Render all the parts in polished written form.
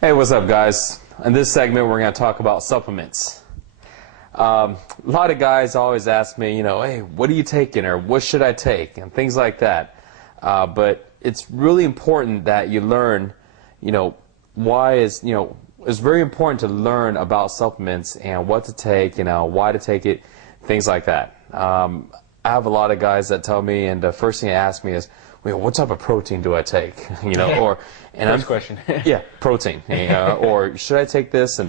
Hey, what's up, guys? In this segment, we're going to talk about supplements. A lot of guys always ask me, hey, what are you taking, or what should I take, and things like that. But it's really important that you learn, it's very important to learn about supplements and what to take, why to take it, things like that. I have a lot of guys that tell me, and the first thing they ask me is, well, what type of protein do I take? First question. Yeah, protein. Or should I take this?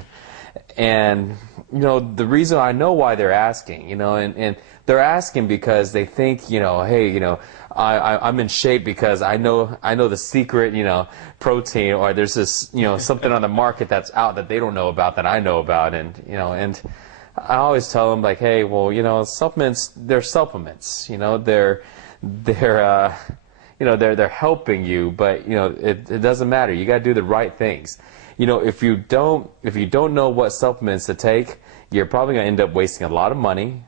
And the reason I know why they're asking, and they're asking because they think, hey, I'm in shape because I know the secret, protein, or there's this, something on the market that's out that they don't know about that I know about, and I always tell them, like, hey, well, supplements, they're supplements, they're helping you, but it doesn't matter. You got to do the right things. If you don't know what supplements to take, you're probably going to end up wasting a lot of money.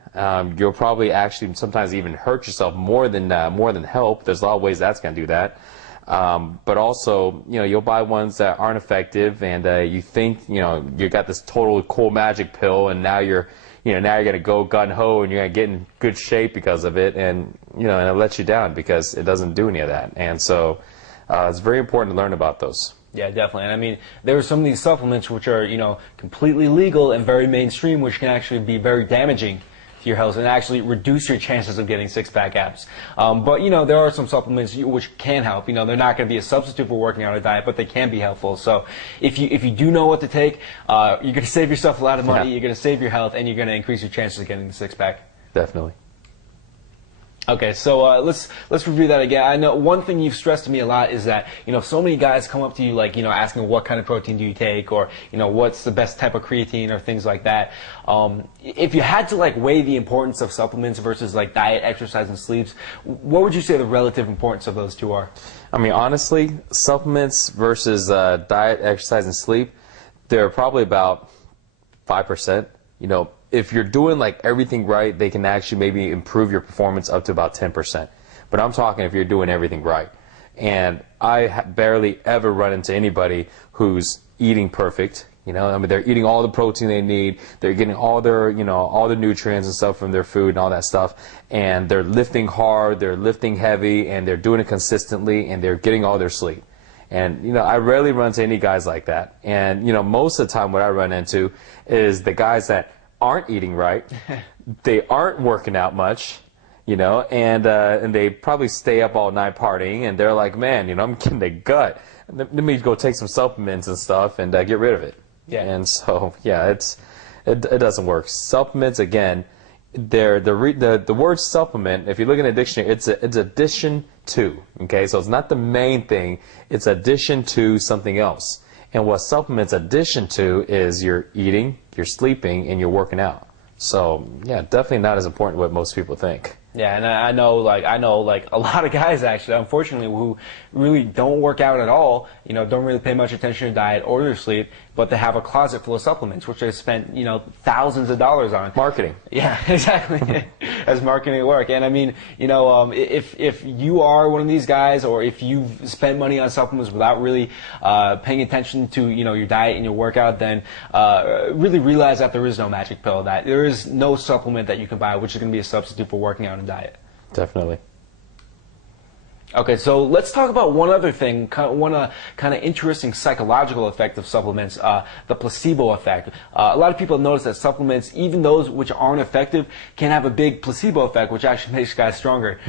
You'll probably actually sometimes even hurt yourself more than help. There's a lot of ways that's going to do that. But also, you'll buy ones that aren't effective, and you think you got this total cool magic pill, and now you're going to go gun-ho and you're going to get in good shape because of it, and and it lets you down because it doesn't do any of that. And so it's very important to learn about those. Yeah, definitely. And I mean, there are some of these supplements which are, completely legal and very mainstream, which can actually be very damaging to your health and actually reduce your chances of getting six-pack abs. But, there are some supplements which can help. They're not going to be a substitute for working out a diet, but they can be helpful. So if you do know what to take, you're going to save yourself a lot of money, you're going to save your health, and you're going to increase your chances of getting the six-pack. Definitely. Okay, so let's review that again. I know one thing you've stressed to me a lot is that so many guys come up to you like asking what kind of protein do you take, or what's the best type of creatine, or things like that. If you had to weigh the importance of supplements versus diet, exercise, and sleeps, what would you say the relative importance of those two are? I mean, honestly, supplements versus diet, exercise, and sleep, they're probably about 5%. If you're doing everything right, they can actually maybe improve your performance up to about 10%. But I'm talking if you're doing everything right. And I barely ever run into anybody who's eating perfect. I mean, they're eating all the protein they need. They're getting all their, all the nutrients and stuff from their food and all that stuff. And they're lifting hard, they're lifting heavy, and they're doing it consistently, and they're getting all their sleep. And, I rarely run into any guys like that. And, most of the time what I run into is the guys that aren't eating right, they aren't working out much, and they probably stay up all night partying, and they're like, man, I'm getting the gut. Let me go take some supplements and stuff and get rid of it. Yeah. And so, yeah, it doesn't work. Supplements, again, the word supplement, if you look in the dictionary, it's addition to, okay? So it's not the main thing, it's addition to something else. And what supplements addition to is you're eating, you're sleeping, and you're working out. So, yeah, definitely not as important as what most people think. Yeah, and I know a lot of guys actually, unfortunately, who really don't work out at all, don't really pay much attention to diet or their sleep, but they have a closet full of supplements, which they spent, thousands of dollars on. Marketing. Yeah, exactly. As marketing work. And I mean, if you are one of these guys, or if you've spent money on supplements without really paying attention to, your diet and your workout, then really realize that there is no magic pill, that there is no supplement that you can buy which is going to be a substitute for working out and diet. Definitely. Okay, so let's talk about one other thing, kind of interesting psychological effect of supplements, the placebo effect. A lot of people have noticed that supplements, even those which aren't effective, can have a big placebo effect, which actually makes guys stronger.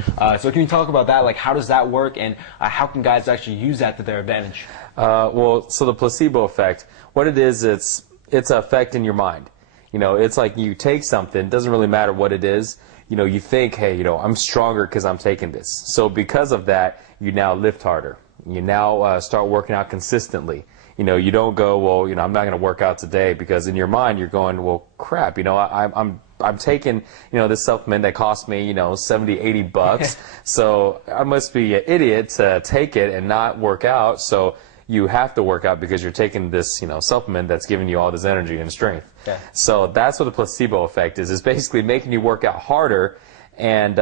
So can you talk about that? Like, how does that work, and how can guys actually use that to their advantage? Well, so the placebo effect, what it is, it's an effect in your mind. It's like you take something, it doesn't really matter what it is. You think, hey, I'm stronger because I'm taking this. So because of that, you now lift harder. You now start working out consistently. You don't go, well, I'm not going to work out today, because in your mind you're going, well, crap, I'm taking, this supplement that cost me, 70, 80 bucks. So I must be an idiot to take it and not work out. So you have to work out because you're taking this, supplement that's giving you all this energy and strength. Yeah. So that's what the placebo effect is. It's basically making you work out harder, and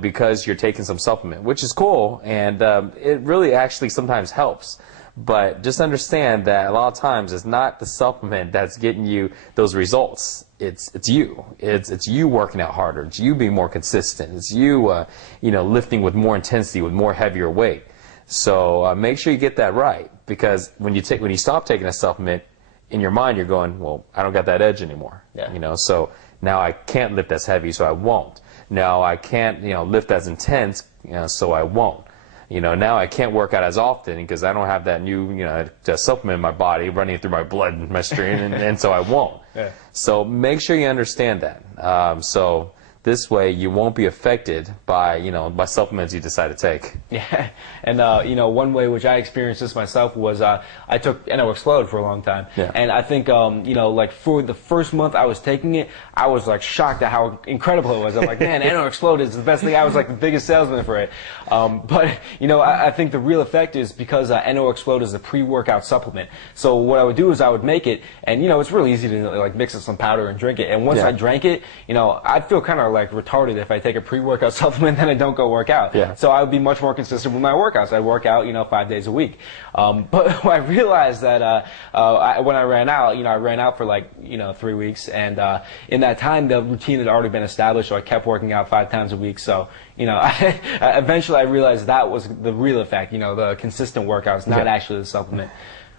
because you're taking some supplement, which is cool, and it really actually sometimes helps. But just understand that a lot of times it's not the supplement that's getting you those results. It's you. It's you working out harder. It's you being more consistent. It's you, lifting with more intensity, with more heavier weight. So make sure you get that right, because when you stop taking a supplement, in your mind you're going, well, I don't got that edge anymore. Yeah. So now I can't lift as heavy, so I won't. Now I can't, lift as intense, so I won't. Now I can't work out as often because I don't have that new, supplement in my body running through my blood and my stream, and so I won't. Yeah. So make sure you understand that. So this way you won't be affected by, by supplements you decide to take. Yeah, and one way which I experienced this myself was I took Explode for a long time, Yeah. and I think like for the first month I was taking it, I was like shocked at how incredible it was. I'm like, man, Explode is the best thing. I was like the biggest salesman for it, but I think the real effect is because Explode is a pre-workout supplement. So what I would do is I would make it, and it's really easy to like mix in some powder and drink it. And once Yeah. I drank it, I'd feel kind of like retarded if I take a pre-workout supplement and I don't go work out. Yeah. So I would be much more consistent with my workouts. I'd work out, 5 days a week. But I realized that when I ran out, I ran out for like 3 weeks, and in that time the routine had already been established, so I kept working out 5 times a week. So eventually I realized that was the real effect. The consistent workouts, not Yeah. actually the supplement.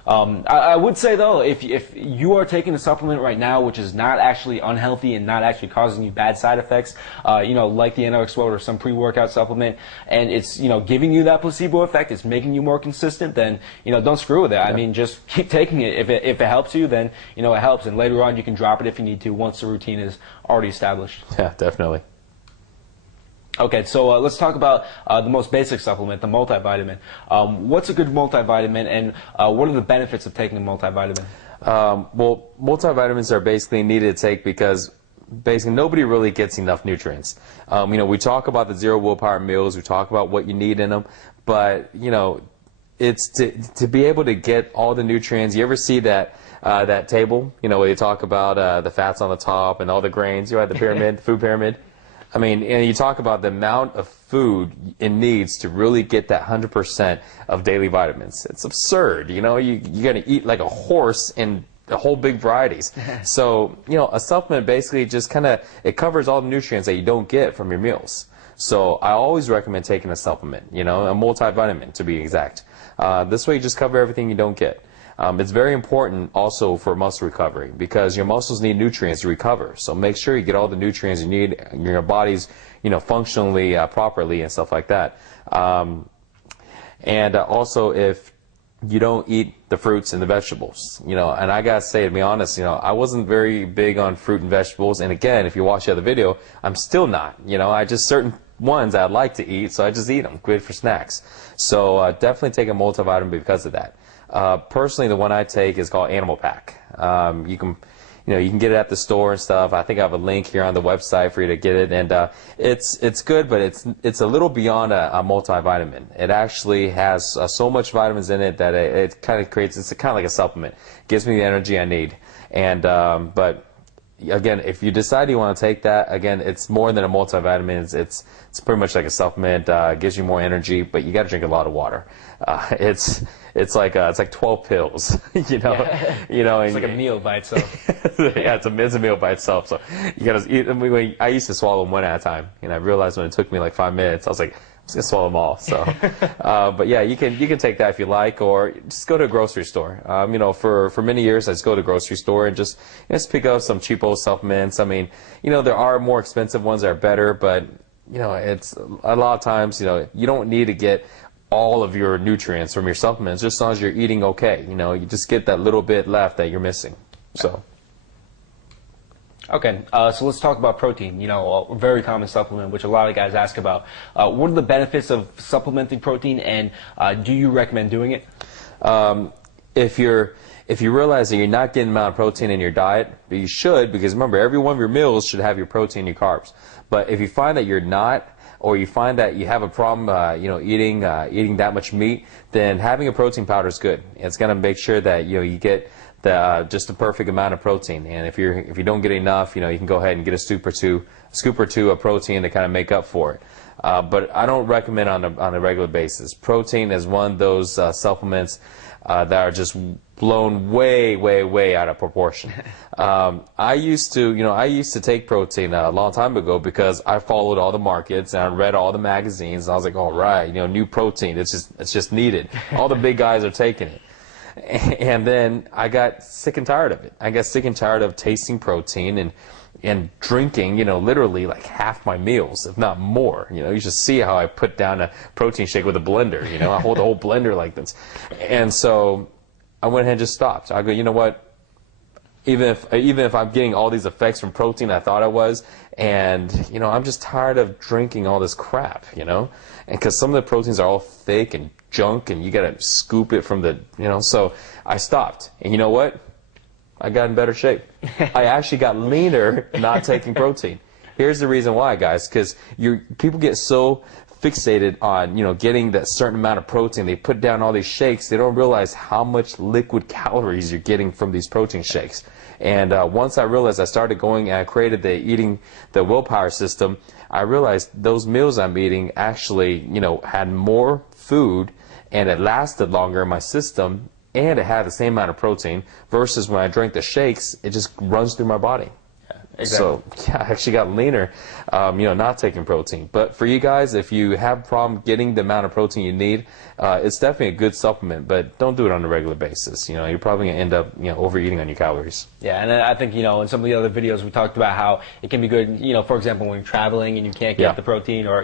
I would say though, if you are taking a supplement right now which is not actually unhealthy and not actually causing you bad side effects, like the Explode or some pre-workout supplement, and it's giving you that placebo effect, it's making you more consistent, then don't screw with it. I mean, just keep taking it. If it helps you, then it helps, and later on you can drop it if you need to once the routine is already established. Yeah, definitely. Okay, so let's talk about the most basic supplement, the multivitamin. What's a good multivitamin, and what are the benefits of taking a multivitamin? Well, multivitamins are basically needed to take because basically nobody really gets enough nutrients. We talk about the zero willpower meals, we talk about what you need in them, but it's to be able to get all the nutrients. You ever see that table, where you talk about the fats on the top and all the grains, the pyramid, the food pyramid? I mean, and you talk about the amount of food it needs to really get that 100% of daily vitamins. It's absurd, you're going to eat like a horse in the whole big varieties. So, a supplement basically just it covers all the nutrients that you don't get from your meals. So I always recommend taking a supplement, a multivitamin to be exact. This way you just cover everything you don't get. It's very important also for muscle recovery because your muscles need nutrients to recover. So make sure you get all the nutrients you need in your body's, functionally properly and stuff like that. And also if you don't eat the fruits and the vegetables, and I gotta say, to be honest, I wasn't very big on fruit and vegetables. And again, if you watch the other video, I'm still not. I just certain ones I'd like to eat, so I just eat them, good for snacks. So definitely take a multivitamin because of that. Personally, the one I take is called Animal Pack. You can get it at the store and stuff. I think I have a link here on the website for you to get it, and it's good, but it's a little beyond a multivitamin. It actually has so much vitamins in it that it kind of creates. It's kind of like a supplement. It gives me the energy I need, and but again, if you decide you want to take that, again, it's more than a multivitamin. It's pretty much like a supplement. It gives you more energy, but you got to drink a lot of water. It's like 12 pills, Yeah. It's like a meal by itself. Yeah, it's a meal by itself. So you gotta eat. I used to swallow them one at a time, and I realized when it took me like 5 minutes, I was like, I'm just gonna swallow them all. So, but yeah, you can take that if you like, or just go to a grocery store. For many years, I just go to a grocery store and just pick up some cheapo supplements. I mean, there are more expensive ones that are better, but it's a lot of times, you don't need to get all of your nutrients from your supplements, just as long as you're eating okay. You just get that little bit left that you're missing. So. Okay, so let's talk about protein, a very common supplement which a lot of guys ask about. What are the benefits of supplementing protein, and do you recommend doing it? If you realize that you're not getting the amount of protein in your diet, but you should, because remember, every one of your meals should have your protein and your carbs. But if you find that you're not, or you find that you have a problem, eating that much meat, then having a protein powder is good. It's going to make sure that you get just the perfect amount of protein. And if you don't get enough, you can go ahead and get a scoop or two of protein to kind of make up for it. But I don't recommend on a regular basis. Protein is one of those supplements. that are just blown way, way, way out of proportion. I used to take protein a long time ago because I followed all the markets and I read all the magazines. And I was like, all right, new protein, it's just needed. All the big guys are taking it. And then I got sick and tired of it. I got sick and tired of tasting protein and drinking, literally like half my meals, if not more. You should see how I put down a protein shake with a blender. I hold the whole blender like this. And so I went ahead and just stopped. I go, you know what? Even if I'm getting all these effects from protein I thought I was, and I'm just tired of drinking all this crap, and because some of the proteins are all thick and junk, and you gotta scoop it from the, so I stopped. And you know what? I got in better shape. I actually got leaner not taking protein. Here's the reason why, guys, because people get so fixated on getting that certain amount of protein. They put down all these shakes. They don't realize how much liquid calories you're getting from these protein shakes. And once I realized, I started going and I created the willpower system. I realized those meals I'm eating actually had more food and it lasted longer in my system, and it had the same amount of protein versus when I drank the shakes, it just runs through my body. Exactly. So I actually got leaner, not taking protein. But for you guys, if you have a problem getting the amount of protein you need, it's definitely a good supplement, but don't do it on a regular basis. You're probably going to end up, overeating on your calories. Yeah, and I think, in some of the other videos we talked about how it can be good, for example, when you're traveling and you can't get the protein, or,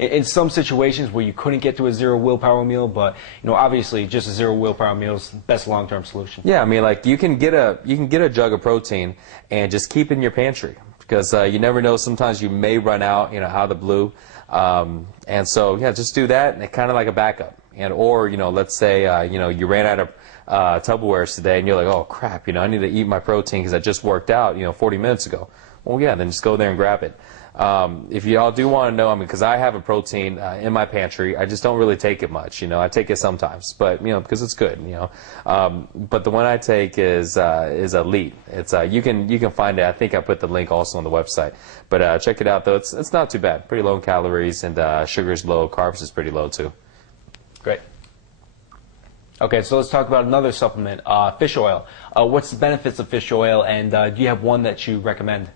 in some situations where you couldn't get to a zero willpower meal, but, obviously just a zero willpower meal is the best long-term solution. Yeah, I mean, like you can get a jug of protein and just keep it in your pantry, because you never know, sometimes you may run out, out of the blue. And so, yeah, just do that, and kind of like a backup. Or, let's say, you ran out of Tupperwares today, and you're like, oh, crap, I need to eat my protein because I just worked out, 40 minutes ago. Well, yeah, then just go there and grab it. If y'all do want to know, because I have a protein in my pantry, I just don't really take it much. I take it sometimes, but because it's good. But the one I take is Elite. It's you can find it. I think I put the link also on the website. But check it out though. It's not too bad. Pretty low in calories, and sugar's low. Carbs is pretty low too. Great. Okay, so let's talk about another supplement, fish oil. What's the benefits of fish oil, and do you have one that you recommend?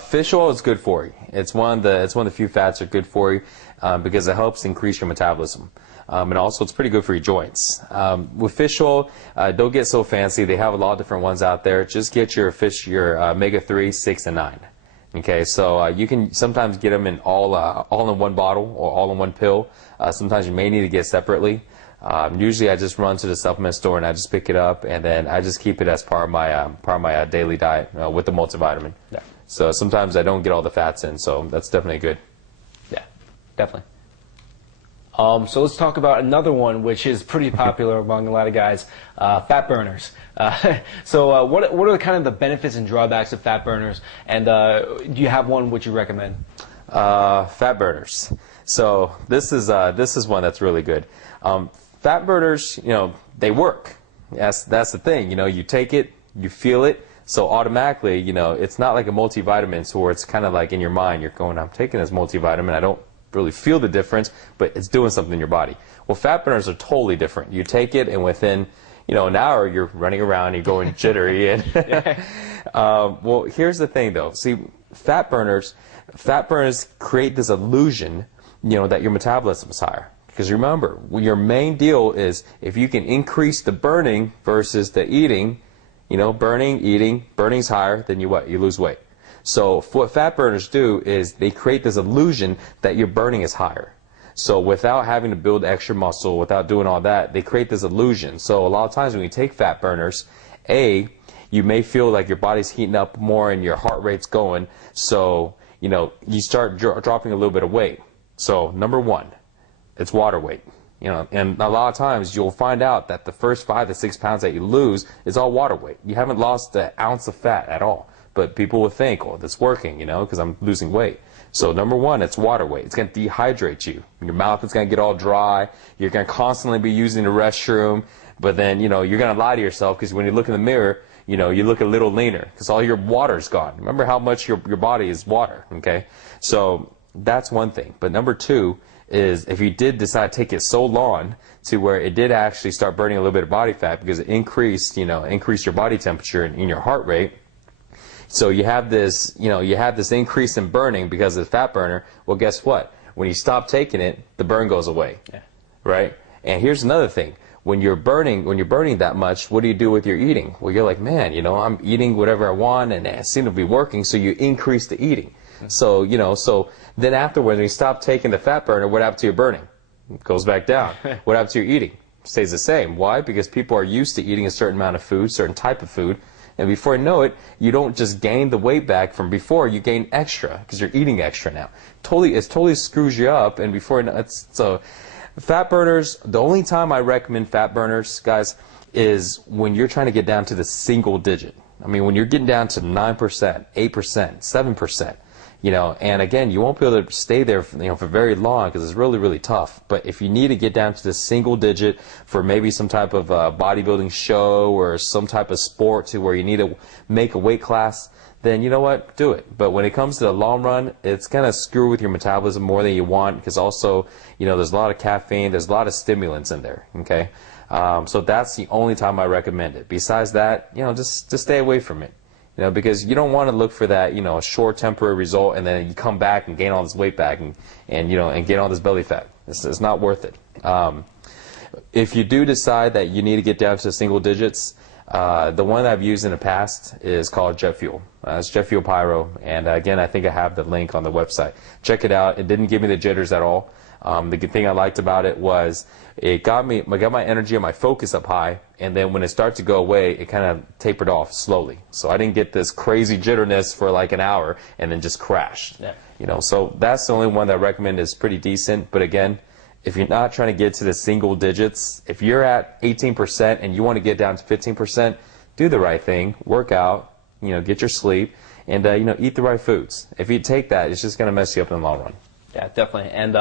Fish oil is good for you. It's one of the few fats that are good for you because it helps increase your metabolism. And also it's pretty good for your joints. With fish oil, don't get so fancy. They have a lot of different ones out there. Just get your omega-3, 6, and 9. Okay, so you can sometimes get them in all in one bottle or all in one pill. Sometimes you may need to get separately. Usually I just run to the supplement store and I just pick it up, and then I just keep it as part of my daily diet with the multivitamin. Yeah. So sometimes I don't get all the fats in, so that's definitely good. Yeah, definitely. So let's talk about another one which is pretty popular among a lot of guys, fat burners. So what are kind of the benefits and drawbacks of fat burners, and do you have one which you recommend? Fat burners. So this is one that's really good. Fat burners, they work. That's the thing. You take it, you feel it. So automatically, it's not like a multivitamin, so where it's kind of like in your mind, you're going, I'm taking this multivitamin, I don't really feel the difference, but it's doing something in your body. Well, fat burners are totally different. You take it, and within, an hour, you're running around, you're going jittery. And well, here's the thing, though. See, fat burners create this illusion, that your metabolism is higher. Because remember, your main deal is if you can increase the burning versus the eating. Burning's higher, then you lose weight. So what fat burners do is they create this illusion that your burning is higher. So without having to build extra muscle, without doing all that, they create this illusion. So a lot of times when you take fat burners, you may feel like your body's heating up more and your heart rate's going. So, you start dropping a little bit of weight. So number one, it's water weight. And a lot of times you'll find out that the first 5 to 6 pounds that you lose is all water weight. You haven't lost an ounce of fat at all. But people will think, oh, that's working, because I'm losing weight. So number one, it's water weight. It's going to dehydrate you. Your mouth is going to get all dry. You're going to constantly be using the restroom. But then, you're going to lie to yourself because when you look in the mirror, you look a little leaner because all your water's gone. Remember how much your body is water, okay? So that's one thing. But number two is if you did decide to take it so long to where it did actually start burning a little bit of body fat because it increased, increased your body temperature and your heart rate. So you have this, you have this increase in burning because of the fat burner. Well, guess what? When you stop taking it, the burn goes away, right? And here's another thing. When you're burning that much, what do you do with your eating? Well, you're like, man, I'm eating whatever I want and it seems to be working. So you increase the eating. So, so then afterwards, when you stop taking the fat burner, what happens to your burning? It goes back down. What happens to your eating? It stays the same. Why? Because people are used to eating a certain amount of food, certain type of food. And before you know it, you don't just gain the weight back from before, you gain extra because you're eating extra now. It totally screws you up. And before you know, so fat burners, the only time I recommend fat burners, guys, is when you're trying to get down to the single digit. I mean, when you're getting down to 9%, 8%, 7%. And again, you won't be able to stay there for very long because it's really, really tough. But if you need to get down to the single digit for maybe some type of bodybuilding show or some type of sport to where you need to make a weight class, then you know what? Do it. But when it comes to the long run, it's going to screw with your metabolism more than you want because also, there's a lot of caffeine, there's a lot of stimulants in there, okay? So that's the only time I recommend it. Besides that, just stay away from it. Because you don't want to look for that, a short temporary result and then you come back and gain all this weight back and gain all this belly fat. It's not worth it. If you do decide that you need to get down to single digits, the one that I've used in the past is called Jet Fuel. It's Jet Fuel Pyro. And again, I think I have the link on the website. Check it out. It didn't give me the jitters at all. The good thing I liked about it was it got my energy and my focus up high, and then when it started to go away, it kind of tapered off slowly. So I didn't get this crazy jitterness for like an hour and then just crashed. Yeah. So that's the only one that I recommend is pretty decent. But again, if you're not trying to get to the single digits, if you're at 18% and you want to get down to 15%, do the right thing, work out, get your sleep, and eat the right foods. If you take that, it's just going to mess you up in the long run. Yeah, definitely. And,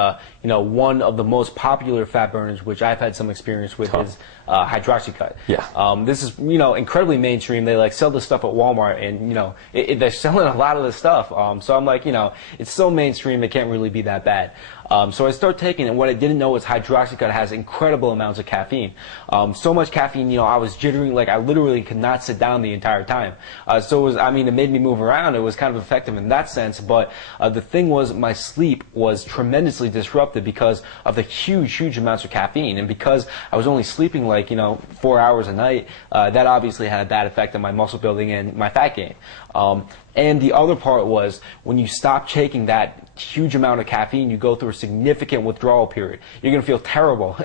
one of the most popular fat burners, which I've had some experience with, is Hydroxycut. Yeah. This is, incredibly mainstream. They, sell this stuff at Walmart, and, they're selling a lot of this stuff. So I'm like, it's so mainstream, it can't really be that bad. So I started taking it, and what I didn't know was Hydroxycut has incredible amounts of caffeine. So much caffeine, I was jittering, I literally could not sit down the entire time. So it made me move around. It was kind of effective in that sense, but the thing was my sleep was tremendously disrupted because of the huge amounts of caffeine, and because I was only sleeping 4 hours a night, that obviously had a bad effect on my muscle building and my fat gain. And the other part was when you stop taking that huge amount of caffeine, you go through a significant withdrawal period. You're going to feel terrible.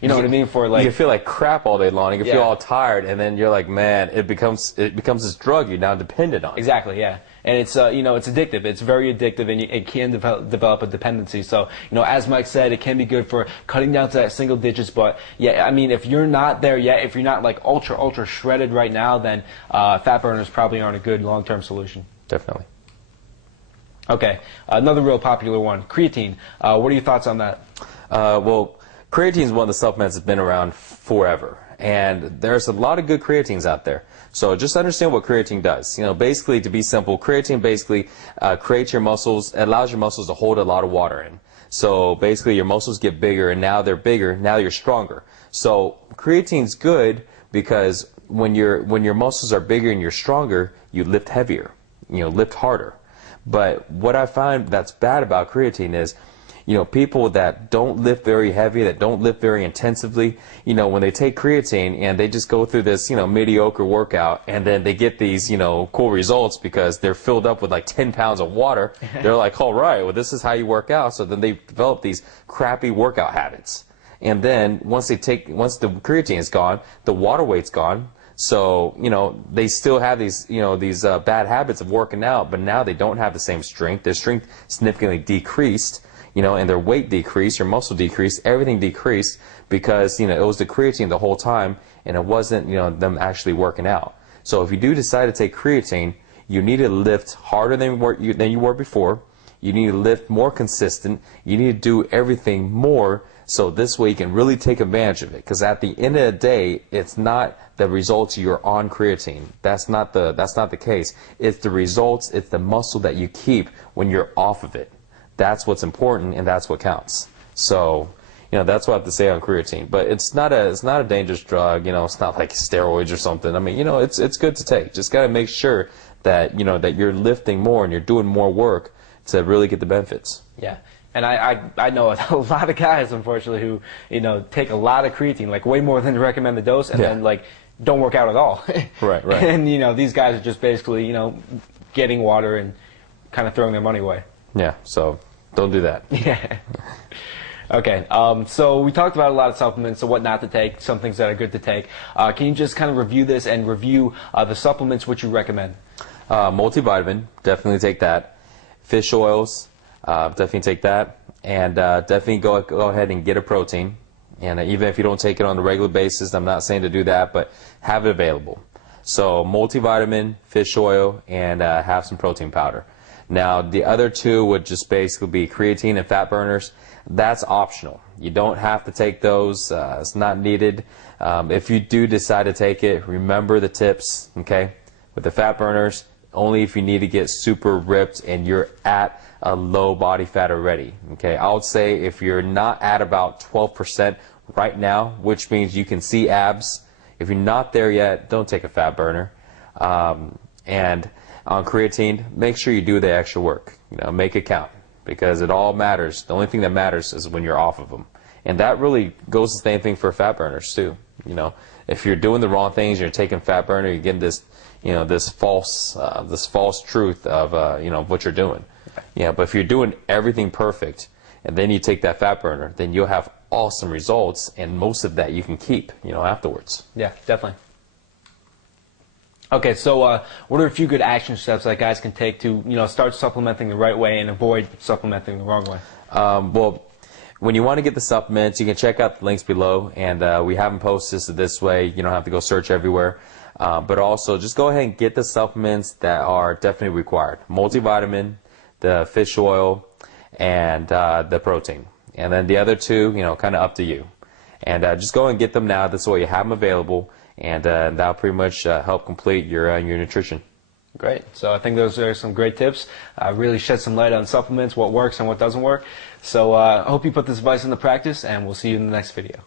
You know what I mean? You feel like crap all day long. You can feel all tired, and then you're like, man, it becomes this drug you're now dependent on. Exactly, yeah. And it's it's addictive. It's very addictive, and it can develop a dependency. So as Mike said, it can be good for cutting down to that single digits. But yeah, if you're not there yet, if you're not ultra shredded right now, then fat burners probably aren't a good long-term solution. Definitely. Okay, another real popular one, creatine. What are your thoughts on that? Well, creatine is one of the supplements that's been around forever, and there's a lot of good creatines out there. So just understand what creatine does. Basically, to be simple, creatine basically creates your muscles, it allows your muscles to hold a lot of water in. So basically, your muscles get bigger, and now they're bigger, now you're stronger. So creatine's good because when your muscles are bigger and you're stronger, you lift heavier, lift harder. But what I find that's bad about creatine is, people that don't lift very heavy, that don't lift very intensively, when they take creatine and they just go through this, mediocre workout, and then they get these, cool results because they're filled up with 10 pounds of water. They're like, all right, well, this is how you work out. So then they develop these crappy workout habits. And then once the creatine is gone, the water weight's gone. So, they still have these, these bad habits of working out, but now they don't have the same strength. Their strength significantly decreased, and their weight decreased, your muscle decreased, everything decreased because, it was the creatine the whole time, and it wasn't, them actually working out. So if you do decide to take creatine, you need to lift harder than you were before. You need to lift more consistent. You need to do everything more. So this way you can really take advantage of it. Because at the end of the day, it's not the results you're on creatine. That's not the case. It's the results, it's the muscle that you keep when you're off of it. That's what's important, and that's what counts. So, that's what I have to say on creatine. But it's not a dangerous drug. It's not like steroids or something. I mean, it's good to take. Just got to make sure that that you're lifting more and you're doing more work to really get the benefits. Yeah. And I know a lot of guys, unfortunately, who take a lot of creatine, like way more than the recommended dose, and then like don't work out at all. Right. And these guys are just basically getting water and kind of throwing their money away. Yeah. So don't do that. Yeah. Okay, so we talked about a lot of supplements, so what not to take, some things that are good to take. Can you just kind of review this and review the supplements which you recommend? Multivitamin, definitely take that. Fish oils, definitely take that. And definitely go ahead and get a protein. And even if you don't take it on a regular basis, I'm not saying to do that, but have it available. So multivitamin, fish oil, and have some protein powder. Now, the other two would just basically be creatine and fat burners. That's optional. You don't have to take those. It's not needed. If you do decide to take it, remember the tips, okay? With the fat burners, only if you need to get super ripped and you're at a low body fat already, okay? I would say if you're not at about 12% right now, which means you can see abs, if you're not there yet, don't take a fat burner. And on creatine, make sure you do the extra work. Make it count, because it all matters. The only thing that matters is when you're off of them. And that really goes the same thing for fat burners too. If you're doing the wrong things, you're taking fat burner, you're getting this, this false truth of, what you're doing. Yeah, but if you're doing everything perfect, and then you take that fat burner, then you'll have awesome results, and most of that you can keep, afterwards. Yeah, definitely. Okay, so what are a few good action steps that guys can take to, start supplementing the right way and avoid supplementing the wrong way? Well, when you want to get the supplements, you can check out the links below, and we have them posted this way. You don't have to go search everywhere. But also, just go ahead and get the supplements that are definitely required. Multivitamin, the fish oil, and the protein. And then the other two, kind of up to you. And just go and get them now. This way you have them available. And that'll pretty much help complete your nutrition. Great. So I think those are some great tips. Really shed some light on supplements, what works and what doesn't work. So I hope you put this advice into practice, and we'll see you in the next video.